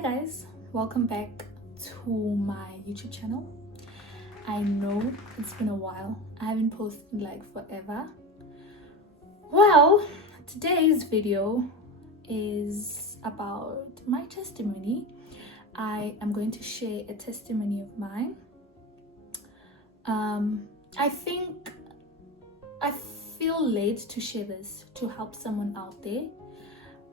Hi guys, welcome back to my YouTube channel. I know it's been a while. I haven't posted like forever. Well, today's video is about my testimony. I am going to share a testimony of mine. I feel led to share this to help someone out there.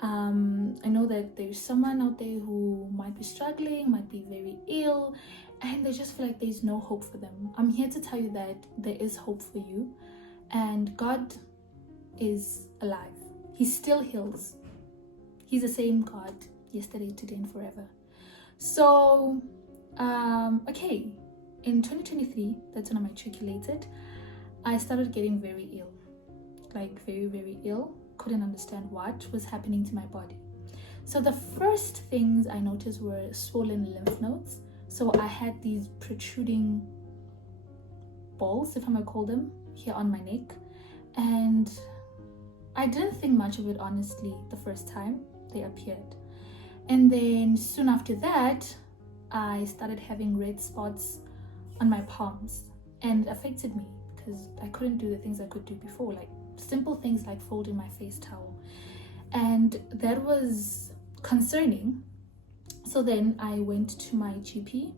I know that there's someone out there who might be struggling, might be very ill, and they just feel like there's no hope for them. I'm here to tell you that there is hope for you, and God is alive. He still heals. He's the same God yesterday, today, and forever. So, okay, in 2023, that's when I matriculated, I started getting very ill, like very, very ill. Couldn't understand what was happening to my body. So the first things I noticed were swollen lymph nodes. So I had these protruding balls, if I might call them, here on my neck. And I didn't think much of it, honestly, the first time they appeared. And then soon after that, I started having red spots on my palms, and it affected me because I couldn't do the things I could do before, like simple things like folding my face towel, and that was concerning. So then I went to my GP,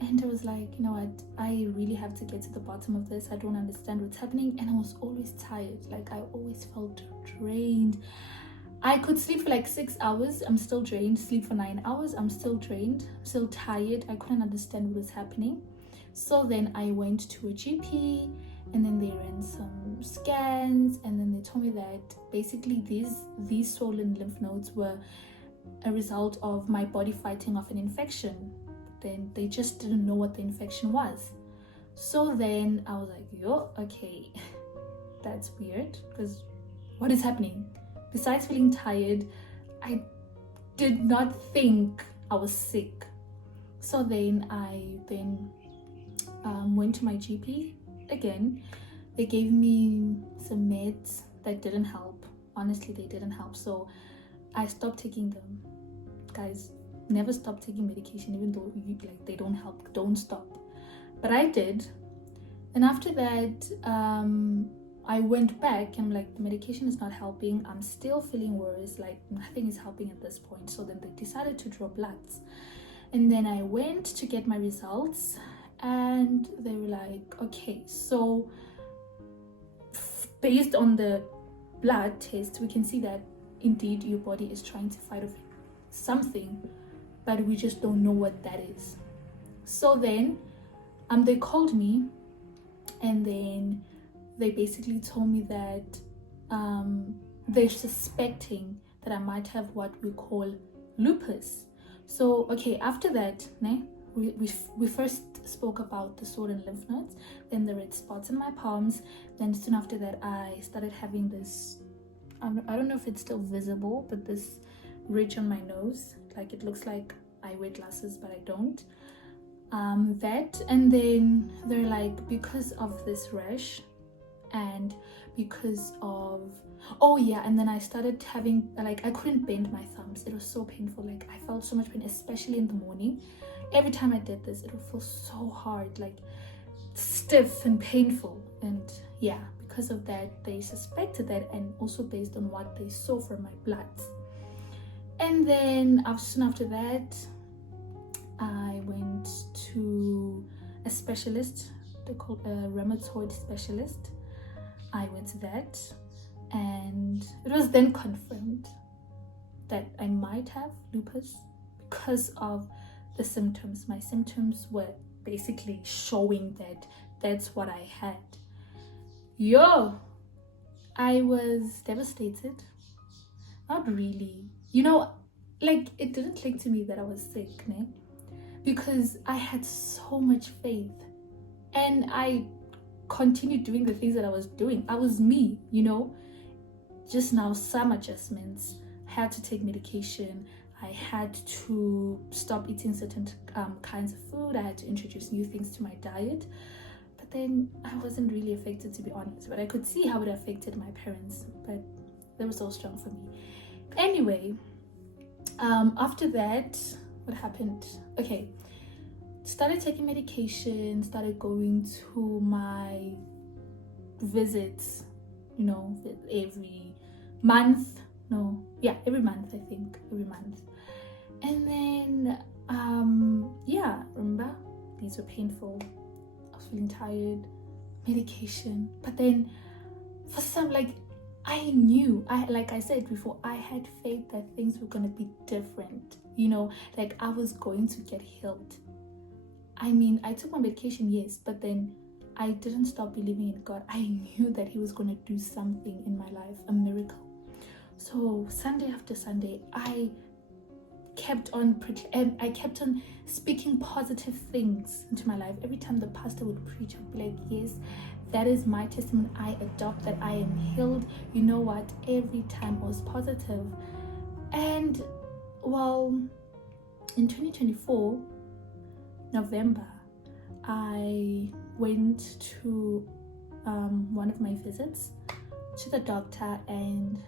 and I was like, you know what, I really have to get to the bottom of this. I don't understand what's happening. And I was always tired, like I always felt drained. I could sleep for like 6 hours, I'm still drained. Sleep for 9 hours, I'm still drained, still tired. I couldn't understand what was happening. So then I went to a GP, and then they ran some scans, and then they told me that basically these swollen lymph nodes were a result of my body fighting off an infection. Then they just didn't know what the infection was. So then I was like, yo, okay, that's weird, because what is happening? Besides feeling tired, I did not think I was sick. So then I went to my GP again. They gave me some meds that didn't help. Honestly, they didn't help. So I stopped taking them. Guys, never stop taking medication, even though they don't help. Don't stop. But I did. And after that, I went back and I'm like, the medication is not helping. I'm still feeling worse. Like nothing is helping at this point. So then they decided to draw bloods. And then I went to get my results, and they were like, okay, so based on the blood test, we can see that indeed your body is trying to fight off something, but we just don't know what that is. So then they called me, and then they basically told me that they're suspecting that I might have what we call lupus. So okay, after that, we first spoke about the swollen lymph nodes, then the red spots in my palms. Then soon after that, I started having this, I don't know if it's still visible, but this ridge on my nose, like it looks like I wear glasses, but I don't. And then they're like, because of this rash, and because of, oh yeah, and then I started having, like, I couldn't bend my thumbs. It was so painful. Like I felt so much pain, especially in the morning. Every time I did this, it would feel so hard, like stiff and painful. And yeah, because of that, they suspected that, and also based on what they saw from my bloods. And then soon after that, I went to a specialist. They call a rheumatoid specialist. I went to that, and it was then confirmed that I might have lupus because of the symptoms. My symptoms were basically showing that that's what I had. Yo, I was devastated. Not really. You know, like it didn't click to me that I was sick, né? Because I had so much faith, and I continued doing the things that I was doing. I was me, you know. Just now, some adjustments. I had to take medication. I had to stop eating certain kinds of food. I had to introduce new things to my diet. But then I wasn't really affected, to be honest. But I could see how it affected my parents. But they were so strong for me. Anyway, after that, what happened? Okay, started taking medication, started going to my visits, you know, every month. No, yeah, every month, I think, every month. And then yeah, remember, these were painful. I was feeling tired, medication. But then for some, like, I knew, like I said before, I had faith that things were gonna be different, you know, like I was going to get healed. I mean, I took my medication, yes, but then I didn't stop believing in God. I knew that He was going to do something in my life, a miracle. So Sunday after Sunday, I kept on speaking positive things into my life. Every time the pastor would preach, I'd be like, yes, that is my testimony. I adopt that I am healed. You know what? Every time I was positive. And well, in 2024, November, I went to one of my visits to the doctor, and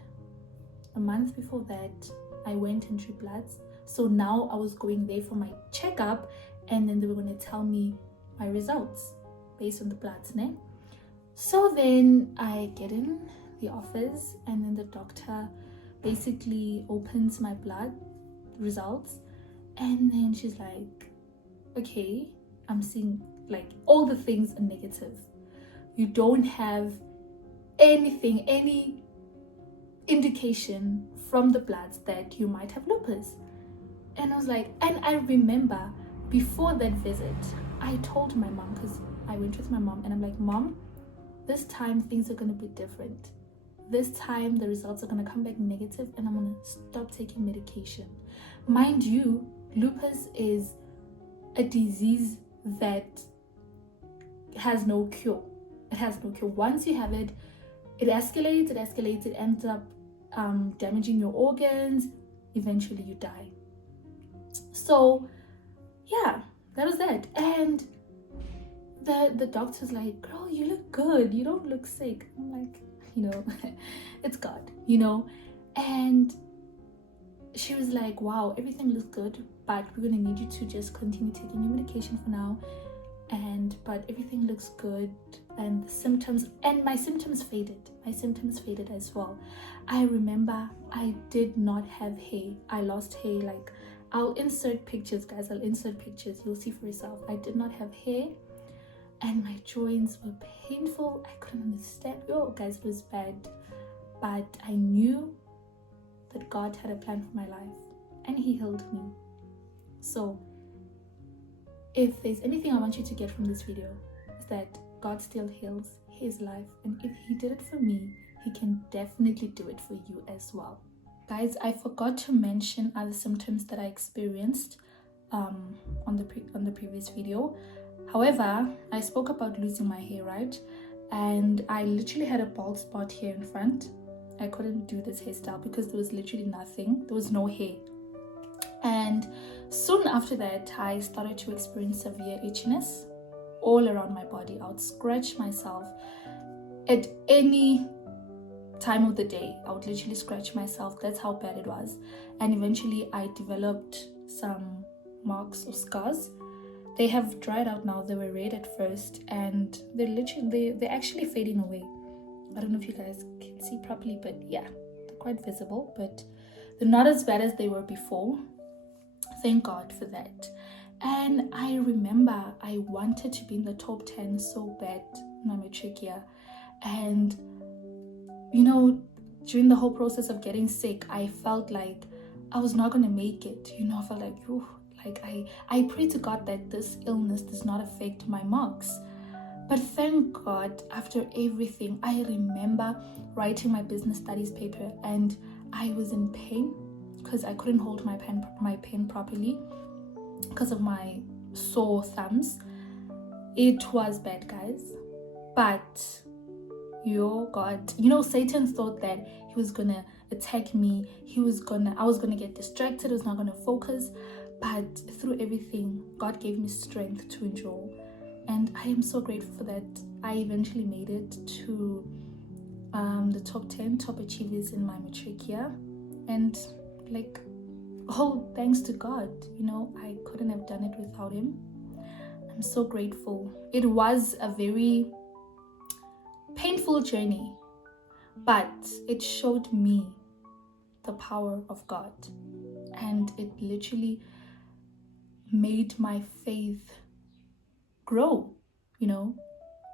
a month before that I went and drew bloods. So now I was going there for my checkup, and then they were going to tell me my results based on the bloods, né? So then I get in the office, and then the doctor basically opens my blood results, and then she's like, okay, I'm seeing like all the things are negative. You don't have anything, any indication from the bloods that you might have lupus. And I was like, and I remember before that visit, I told my mom, because I went with my mom, and I'm like, Mom, this time things are going to be different. This time the results are going to come back negative, and I'm going to stop taking medication. Mind you, lupus is a disease that has no cure. It has no cure. Once you have it, it escalates, it ends up damaging your organs. Eventually you die. So yeah, that was that. And the doctor's like, girl, you look good, you don't look sick. I'm like, you know, it's God, you know. And she was like, wow, everything looks good, but we're gonna need you to just continue taking your medication for now. But everything looks good, and my symptoms faded. My symptoms faded as well. I remember I did not have hair. I lost hair. Like, I'll insert pictures, guys. I'll insert pictures. You'll see for yourself. I did not have hair, and my joints were painful. I couldn't understand. Oh, guys, it was bad. But I knew that God had a plan for my life, and He healed me. So if there's anything I want you to get from this video, is that God still heals. His life, and if He did it for me, He can definitely do it for you as well. Guys, I forgot to mention other symptoms that I experienced on the previous video. However, I spoke about losing my hair, right? And I literally had a bald spot here in front. I couldn't do this hairstyle because there was literally nothing. There was no hair. And soon after that, I started to experience severe itchiness all around my body. I would scratch myself at any time of the day. I would literally scratch myself. That's how bad it was. And eventually I developed some marks or scars. They have dried out now. They were red at first, and they're actually fading away. I don't know if you guys can see properly, but yeah, they're quite visible, but they're not as bad as they were before. Thank God for that. And I remember I wanted to be in the top 10 so bad in my matric year. And you know, during the whole process of getting sick, I felt like I was not going to make it. You know, I felt like, ooh, like I pray to God that this illness does not affect my marks. But thank God, after everything, I remember writing my business studies paper, and I was in pain because I couldn't hold my pen properly because of my sore thumbs. It was bad, guys. But your God, you know, Satan thought that he was gonna attack me. I was gonna get distracted. I was not gonna focus. But through everything, God gave me strength to endure, and I am so grateful for that. I eventually made it to the top 10 top achievers in my matric year, and like, all thanks to God. You know, I couldn't have done it without him. I'm so grateful. It was a very painful journey, but it showed me the power of God, and it literally made my faith grow, you know.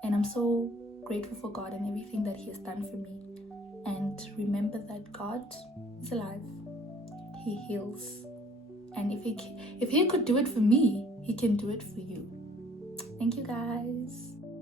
And I'm so grateful for God and everything that he has done for me. And remember that God is alive. He heals, and if he could do it for me, he can do it for you. Thank you, guys.